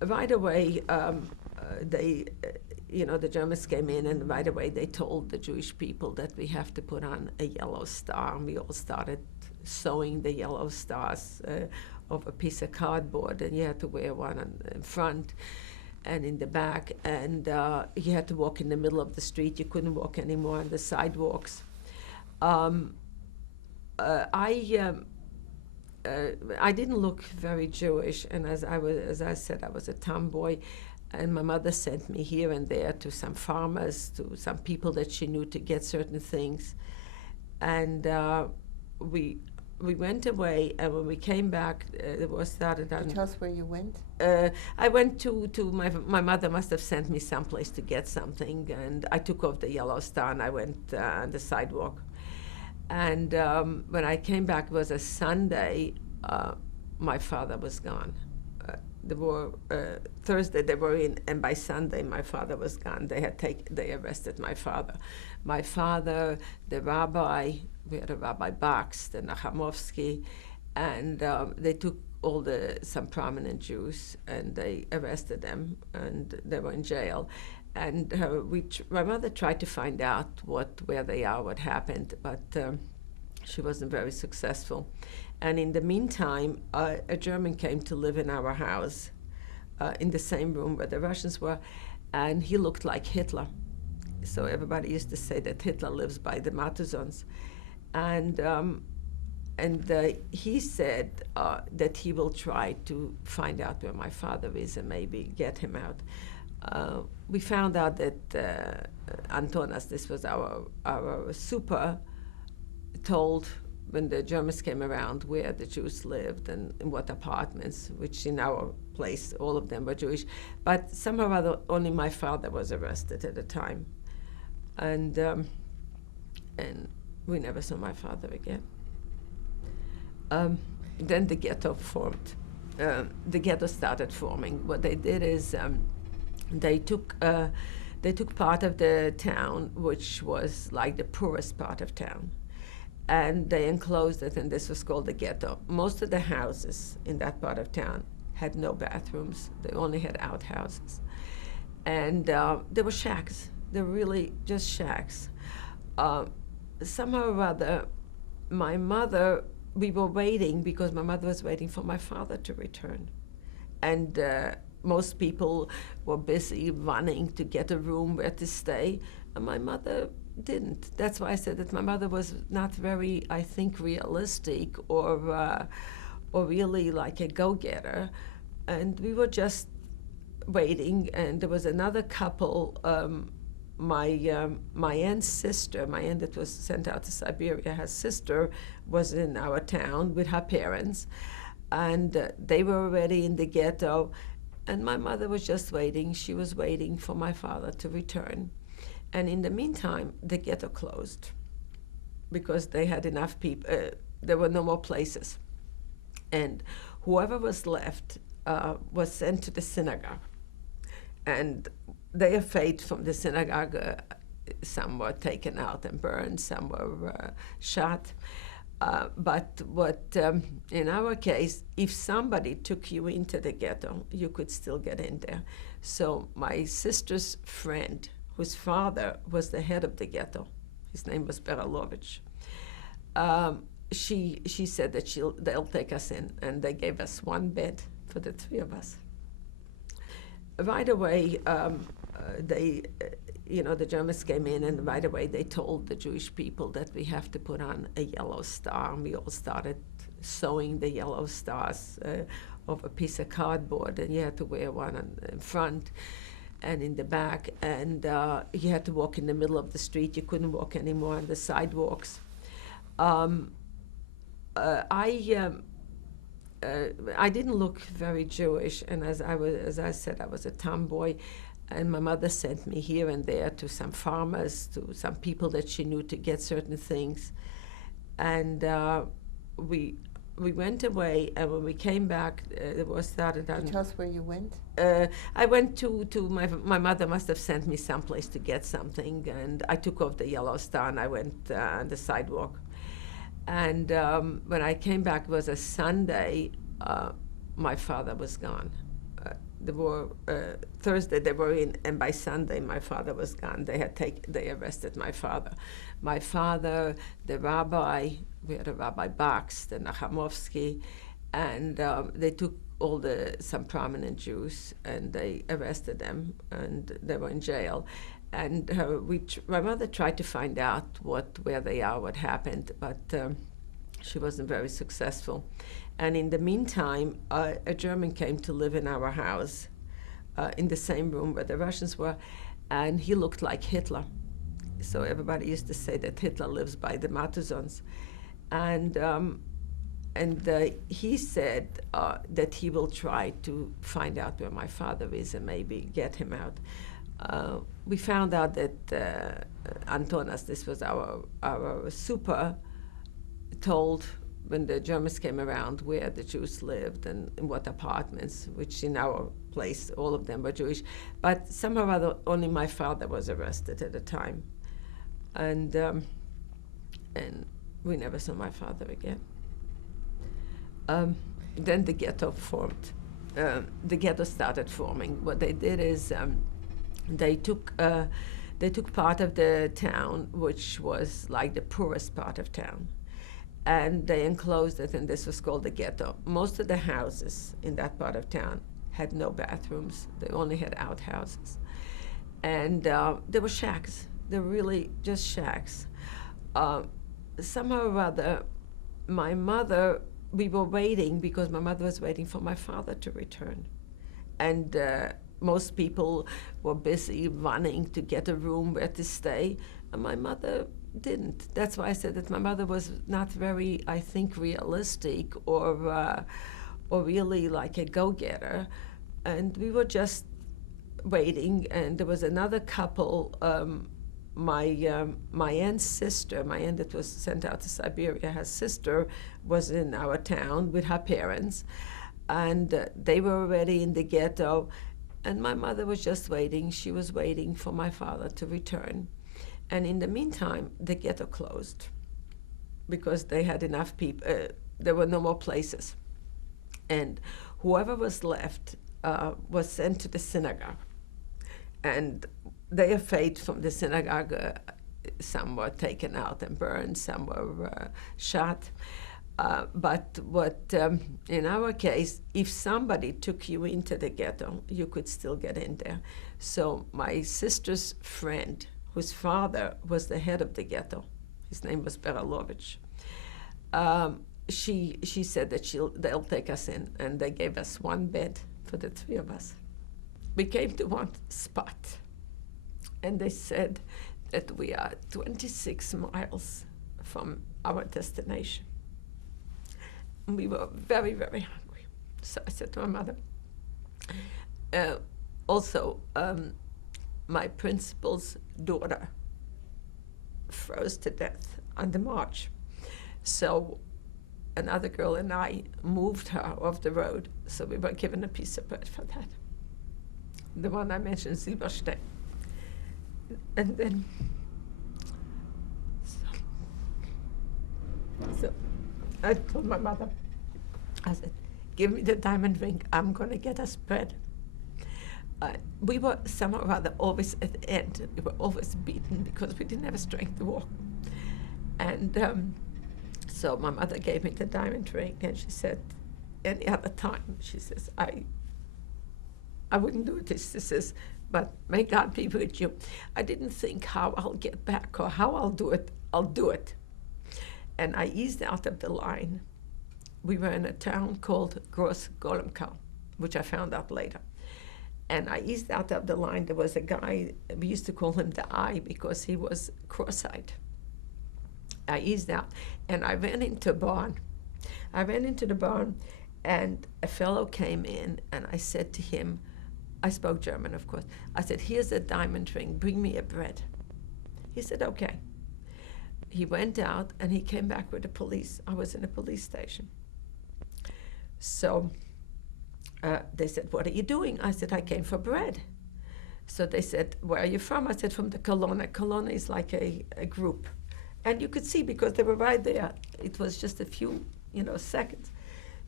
Right away, the Germans came in, and right away they told the Jewish people that we have to put on a yellow star. And we all started sewing the yellow stars of a piece of cardboard, and you had to wear one in front and in the back, and you had to walk in the middle of the street. You couldn't walk anymore on the sidewalks. I didn't look very Jewish, and as I said, I was a tomboy, and my mother sent me here and there to some farmers, to some people that she knew to get certain things, and we went away, and when we came back, the war started. Can you tell us where you went? I went to my mother must have sent me someplace to get something, and I took off the yellow star and I went on the sidewalk. And when I came back, it was a Sunday. My father was gone. Thursday they were in, and by Sunday my father was gone. They arrested my father. My father, the rabbi, we had a Rabbi Box, the Nachamovsky, and they took some prominent Jews, and they arrested them, and they were in jail. And my mother tried to find out where they are, what happened, but she wasn't very successful. And in the meantime, a German came to live in our house, in the same room where the Russians were, and he looked like Hitler. So everybody used to say that Hitler lives by the Matuzons. And he said that he will try to find out where my father is and maybe get him out. We found out that Antonas, this was our super, told when the Germans came around where the Jews lived and in what apartments, which in our place all of them were Jewish. But somehow or other, only my father was arrested at the time. And we never saw my father again. Then the ghetto formed. The ghetto started forming. What they did is they took part of the town, which was like the poorest part of town, and they enclosed it, and this was called the ghetto. Most of the houses in that part of town had no bathrooms. They only had outhouses. And there were shacks. They were really just shacks. Somehow or other, we were waiting, because my mother was waiting for my father to return. And most people were busy running to get a room where to stay, and my mother didn't. That's why I said that my mother was not very, I think, realistic or really like a go-getter. And we were just waiting, and there was another couple, my aunt's sister, my aunt that was sent out to Siberia, her sister was in our town with her parents, and they were already in the ghetto, and my mother was just waiting. She was waiting for my father to return. And in the meantime, the ghetto closed because they had enough people. There were no more places. And whoever was left was sent to the synagogue. And their fate from the synagogue, some were taken out and burned, some were shot. But in our case, if somebody took you into the ghetto, you could still get in there. So my sister's friend, whose father was the head of the ghetto, his name was Beralovich, she said that they'll take us in, and they gave us one bed for the three of us. Right away, the Germans came in, and right away they told the Jewish people that we have to put on a yellow star, and we all started sewing the yellow stars of a piece of cardboard, and you had to wear one in front and in the back, and you had to walk in the middle of the street. You couldn't walk anymore on the sidewalks. I didn't look very Jewish, and as I said, I was a tomboy, and my mother sent me here and there to some farmers, to some people that she knew to get certain things, and we went away. And when we came back, the war started. Can you tell us where you went? I went to my mother must have sent me someplace to get something, and I took off the yellow star and I went on the sidewalk. And when I came back, it was a Sunday. My father was gone. They were Thursday. They were in, and by Sunday, my father was gone. They arrested my father. My father, the rabbi, we had a Rabbi Box, the Nachamovsky, and they took some prominent Jews, and they arrested them, and they were in jail. And my mother tried to find out where they are, what happened, but she wasn't very successful. And in the meantime, a German came to live in our house, in the same room where the Russians were, and he looked like Hitler. So everybody used to say that Hitler lives by the Matuzons. And he said that he will try to find out where my father is and maybe get him out. We found out that Antonas, this was our super, told when the Germans came around where the Jews lived and in what apartments, which in our place, all of them were Jewish. But somehow or other, only my father was arrested at the time. And we never saw my father again. Then the ghetto formed. The ghetto started forming. What they did is they took part of the town, which was like the poorest part of town, and they enclosed it, and this was called the ghetto. Most of the houses in that part of town had no bathrooms. They only had outhouses. And there were shacks. They were really just shacks. Somehow or other, my mother, we were waiting because my mother was waiting for my father to return. And most people were busy running to get a room where to stay, and my mother didn't. That's why I said that my mother was not very, I think, realistic or really like a go-getter. And we were just waiting, and there was another couple, my aunt's sister, my aunt that was sent out to Siberia, her sister was in our town with her parents, and they were already in the ghetto, and my mother was just waiting. She was waiting for my father to return. And in the meantime, the ghetto closed because they had enough people. There were no more places. And whoever was left was sent to the synagogue. And their fate from the synagogue, some were taken out and burned, some were shot. But in our case, if somebody took you into the ghetto, you could still get in there. So my sister's friend, whose father was the head of the ghetto, his name was Beralovich, she said that they'll take us in, and they gave us one bed for the three of us. We came to one spot, and they said that we are 26 miles from our destination. We were very, very hungry. So I said to my mother, my principal's daughter froze to death on the march. So another girl and I moved her off the road, so we were given a piece of bread for that. The one I mentioned, Silberstein. And then, so I told my mother, I said, give me the diamond ring, I'm gonna get us bread. We were somehow or other always at the end. We were always beaten because we didn't have strength to walk. And so my mother gave me the diamond ring, and she said, any other time, she says, I wouldn't do this. She says, but may God be with you. I didn't think how I'll get back or how I'll do it. I'll do it. And I eased out of the line. We were in a town called Gross Golemkal, which I found out later. And I eased out of the line. There was a guy, we used to call him the Eye because he was cross-eyed. I eased out, and I ran into a barn. I ran into the barn, and a fellow came in, and I said to him, I spoke German, of course. I said, here's a diamond ring, bring me a bread. He said, okay. He went out, and he came back with the police. I was in a police station. So they said, what are you doing? I said, I came for bread. So they said, where are you from? I said, from the Colonna. Colonna is like a group. And you could see because they were right there. It was just a few, seconds.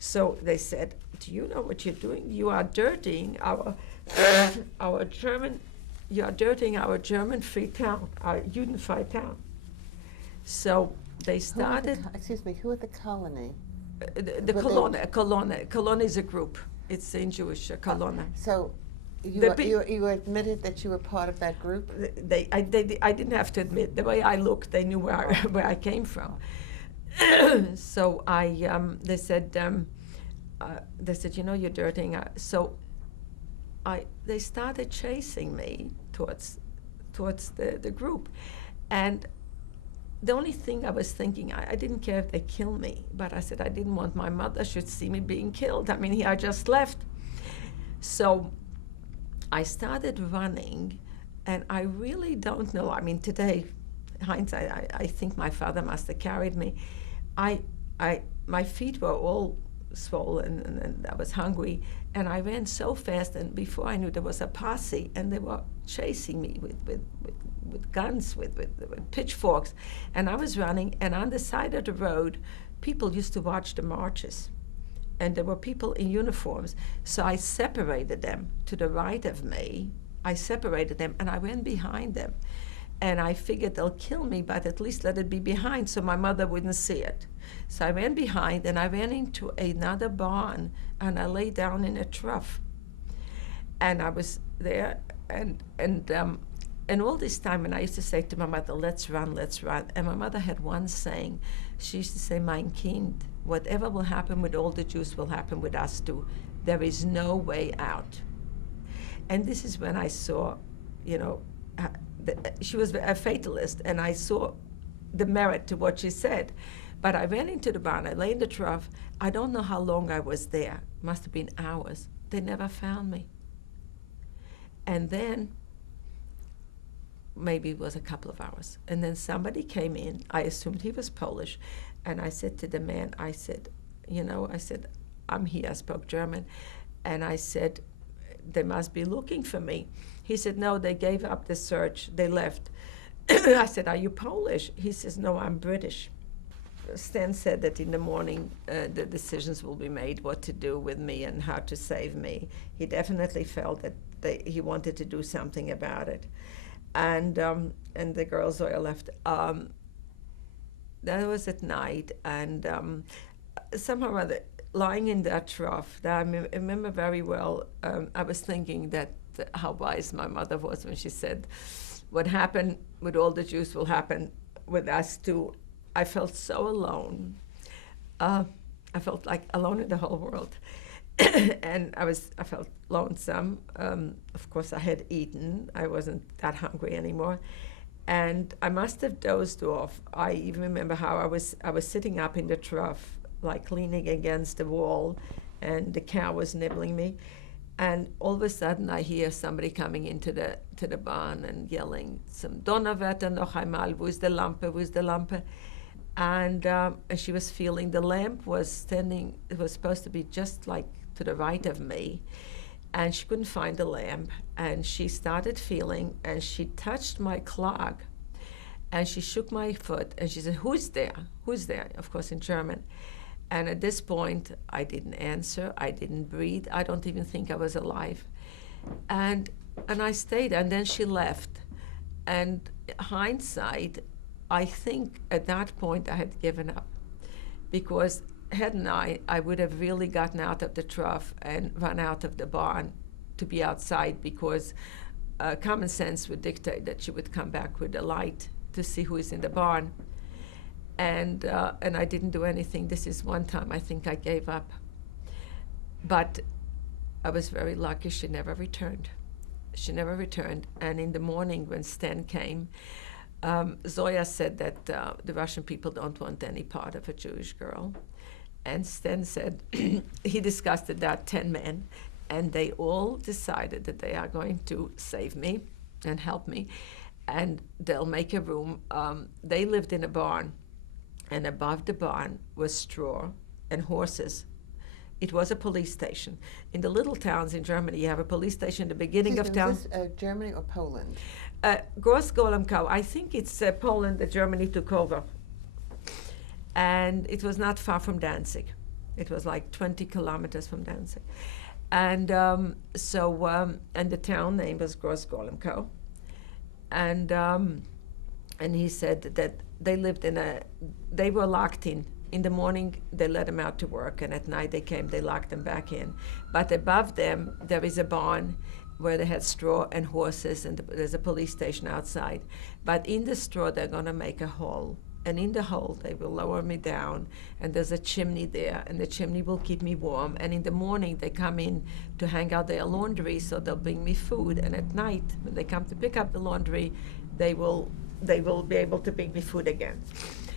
So they said, do you know what you're doing? You are dirtying our German, you are dirtying our German free town, our unified town. So they started. Who are the colony? The Colonna is a group. It's in Jewish, Colonna. So you admitted that you were part of that group? I didn't have to admit. The way I looked, they knew where I came from. So they said, you know, you're dirtying. So they started chasing me towards the group. And the only thing I was thinking, I didn't care if they kill me, but I said I didn't want my mother should see me being killed. I mean, I just left. So I started running, and I really don't know. I mean, today, hindsight, I think my father must have carried me. My feet were all swollen, and I was hungry, and I ran so fast, and before I knew, there was a posse, and they were chasing me with guns, with pitchforks, and I was running, and on the side of the road, people used to watch the marches, and there were people in uniforms, so I separated them to the right of me. I separated them, and I ran behind them, and I figured they'll kill me, but at least let it be behind so my mother wouldn't see it. So I ran behind, and I ran into another barn, and I lay down in a trough, and I was there, and all this time, and I used to say to my mother, let's run. And my mother had one saying. She used to say, mein Kind, whatever will happen with all the Jews will happen with us too. There is no way out. And this is when I saw, you know, she was a fatalist, and I saw the merit to what she said. But I ran into the barn, I lay in the trough. I don't know how long I was there. Must have been hours. They never found me. And then maybe it was a couple of hours. And then somebody came in. I assumed he was Polish. And I said to the man, I said, I'm here. I spoke German. And I said, they must be looking for me. He said, no, they gave up the search. They left. I said, are you Polish? He says, no, I'm British. Stan said that in the morning the decisions will be made what to do with me and how to save me. He definitely felt that he wanted to do something about it. And the girl Zoya left. That was at night, and somehow or other, lying in that trough, that I remember very well, I was thinking that how wise my mother was when she said, what happened with all the Jews will happen with us too. I felt so alone. I felt like alone in the whole world. And I felt lonesome. Of course, I had eaten. I wasn't that hungry anymore. And I must have dozed off. I even remember how I was sitting up in the trough, like leaning against the wall, and the cow was nibbling me. And all of a sudden, I hear somebody coming into the barn and yelling, "Zum Donnerwetter noch einmal, wo ist die Lampe, wo ist die Lampe?" And she was feeling the lamp was standing. It was supposed to be just like to the right of me, and she couldn't find the lamp. And she started feeling, and she touched my clog, and she shook my foot, and she said, "Who's there? Who's there?" Of course, in German. And at this point, I didn't answer. I didn't breathe. I don't even think I was alive. And I stayed, and then she left. And hindsight, I think at that point I had given up, because hadn't I would have really gotten out of the trough and run out of the barn to be outside, because common sense would dictate that she would come back with a light to see who is in the barn. And I didn't do anything. This is one time I think I gave up. But I was very lucky she never returned. She never returned. And in the morning when Stan came, Zoya said that the Russian people don't want any part of a Jewish girl. And Stan said, he discussed it, that 10 men, and they all decided that they are going to save me and help me, and they'll make a room. They lived in a barn, and above the barn was straw and horses. It was a police station. In the little towns in Germany, you have a police station at the beginning of town. Was this Germany or Poland? Groß-Golemkau. I think it's Poland that Germany took over. And it was not far from Danzig. It was like 20 kilometers from Danzig. And and the town name was Gross-Golemko. And he said that they lived they were locked in. In the morning, they let them out to work, and at night they locked them back in. But above them, there is a barn where they had straw and horses, and there's a police station outside. But in the straw, they're going to make a hole. And in the hole, they will lower me down, and there's a chimney there, and the chimney will keep me warm. And in the morning, they come in to hang out their laundry, so they'll bring me food. And at night, when they come to pick up the laundry, they will be able to bring me food again.